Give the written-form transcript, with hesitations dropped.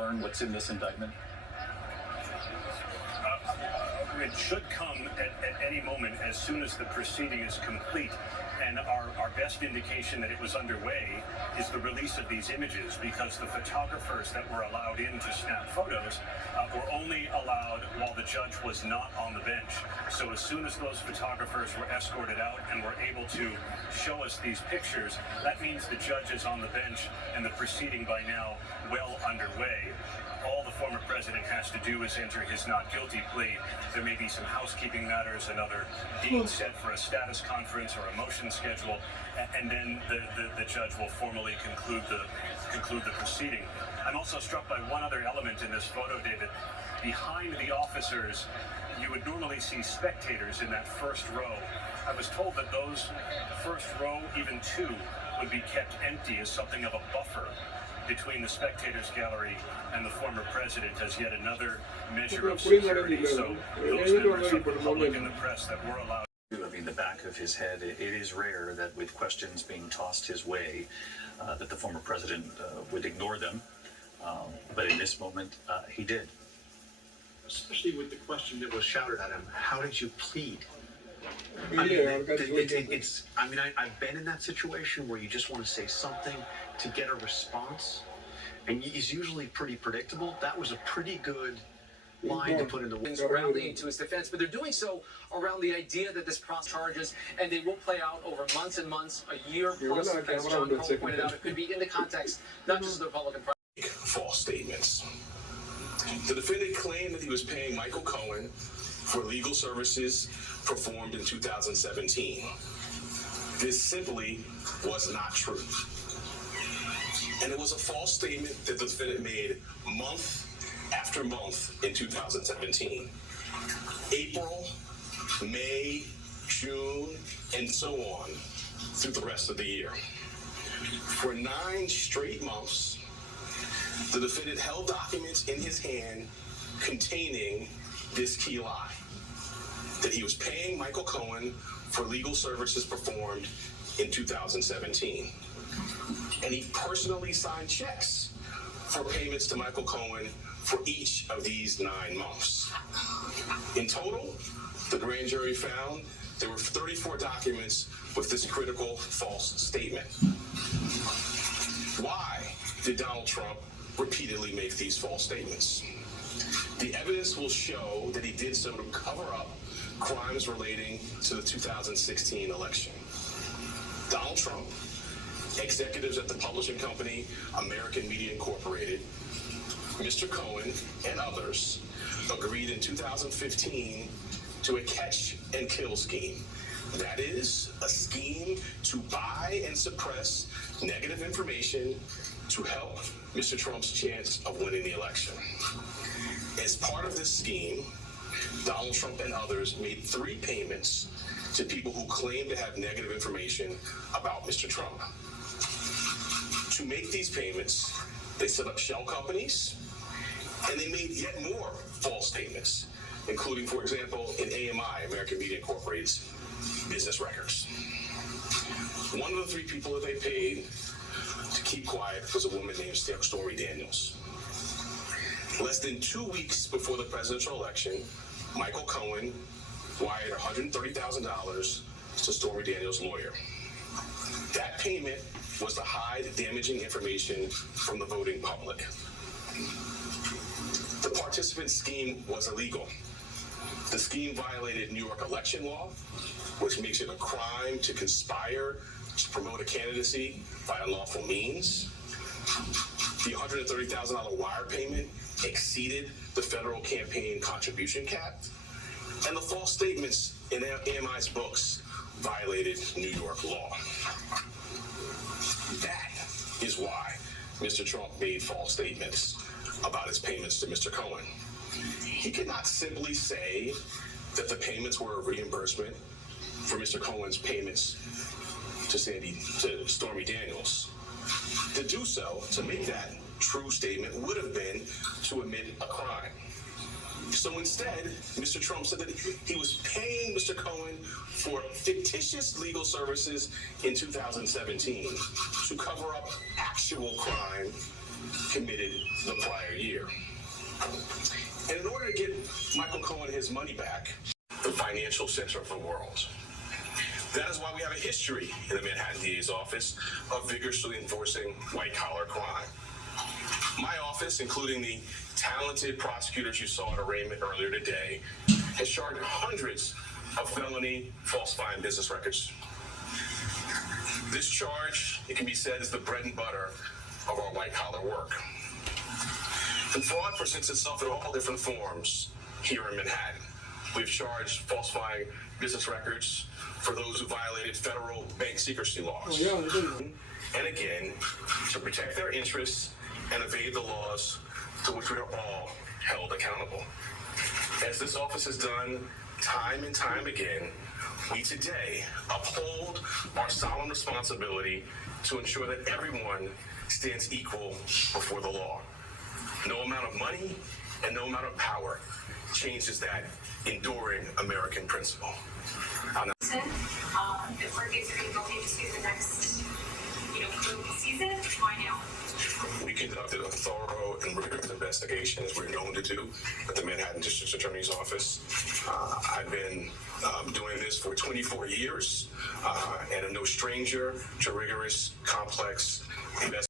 learn what's in this indictment? It should come at any moment as soon as the proceeding is complete. And our best indication that it was underway is the release of these images, because the photographers that were allowed in to snap photos were only allowed while the judge was not on the bench. So as soon as those photographers were escorted out and were able to show us these pictures, that means the judge is on the bench and the proceeding by now well underway. All the former president has to do is enter his not guilty plea. There may be some housekeeping matters, another being set for a status conference or a motion schedule, and then the judge will formally conclude the proceeding. I'm also struck by one other element in this photo, David. Behind the officers, you would normally see spectators in that first row. I was told that those first row, even two, would be kept empty as something of a buffer between the spectators gallery and the former president, as yet another measure of security. So those members of the public and the press that were allowed. I mean, the back of his head, it is rare that with questions being tossed his way, that the former president would ignore them. But in this moment, he did. Especially with the question that was shouted at him, how did you plead? I mean, I've been in that situation where you just want to say something to get a response, and he's usually pretty predictable. That was a pretty good line to put in the rallying to his defense, but they're doing so around the idea that this process charges, and they will play out over months and months, a year plus. As John Cole pointed out, it could be in the context not just of the Republican Party. False statements. The defendant claimed that he was paying Michael Cohen for legal services performed in 2017. This simply was not true. And it was a false statement that the defendant made month after month in 2017. April, May, June, and so on through the rest of the year. For 9 straight months, the defendant held documents in his hand containing this key lie: that he was paying Michael Cohen for legal services performed in 2017. And he personally signed checks for payments to Michael Cohen for each of these 9 months. In total, the grand jury found there were 34 documents with this critical false statement. Why did Donald Trump repeatedly make these false statements? The evidence will show that he did so to cover up crimes relating to the 2016 election. Donald Trump, executives at the publishing company American Media Incorporated, Mr. Cohen, and others agreed in 2015 to a catch and kill scheme. That is, a scheme to buy and suppress negative information to help Mr. Trump's chance of winning the election. As part of this scheme, Donald Trump and others made 3 payments to people who claimed to have negative information about Mr. Trump. To make these payments, they set up shell companies, and they made yet more false statements, including, for example, in AMI, American Media Incorporated's business records. One of the 3 people that they paid to keep quiet was a woman named Stormy Daniels. Less than 2 weeks before the presidential election, Michael Cohen wired $130,000 to Stormy Daniels' lawyer. That payment was to hide damaging information from the voting public. The participant scheme was illegal. The scheme violated New York election law, which makes it a crime to conspire to promote a candidacy by unlawful means. The $130,000 wire payment exceeded the federal campaign contribution cap, and the false statements in AMI's books violated New York law. That is why Mr. Trump made false statements about his payments to Mr. Cohen. He could not simply say that the payments were a reimbursement for Mr. Cohen's payments to Stormy Daniels. To do so, to make that true statement, would have been to admit a crime. So instead, Mr. Trump said that he was paying Mr. Cohen for fictitious legal services in 2017 to cover up actual crime committed the prior year. And in order to get Michael Cohen his money back, the financial center of the world. That is why we have a history in the Manhattan DA's office of vigorously enforcing white-collar crime. My office, including the talented prosecutors you saw at arraignment earlier today, has charged hundreds of felony falsifying business records. This charge, it can be said, is the bread and butter of our white-collar work. And fraud presents itself in all different forms here in Manhattan. We've charged falsifying business records for those who violated federal bank secrecy laws. And again, to protect their interests and evade the laws to which we are all held accountable. As this office has done time and time again, we today uphold our solemn responsibility to ensure that everyone stands equal before the law. No amount of money and no amount of power changes that enduring American principle. The court gives you the ability to do the next, season. Why now? We conducted a thorough and rigorous investigation, as we're known to do, at the Manhattan District Attorney's Office. I've been doing this for 24 years, and I'm no stranger to rigorous, complex investigation.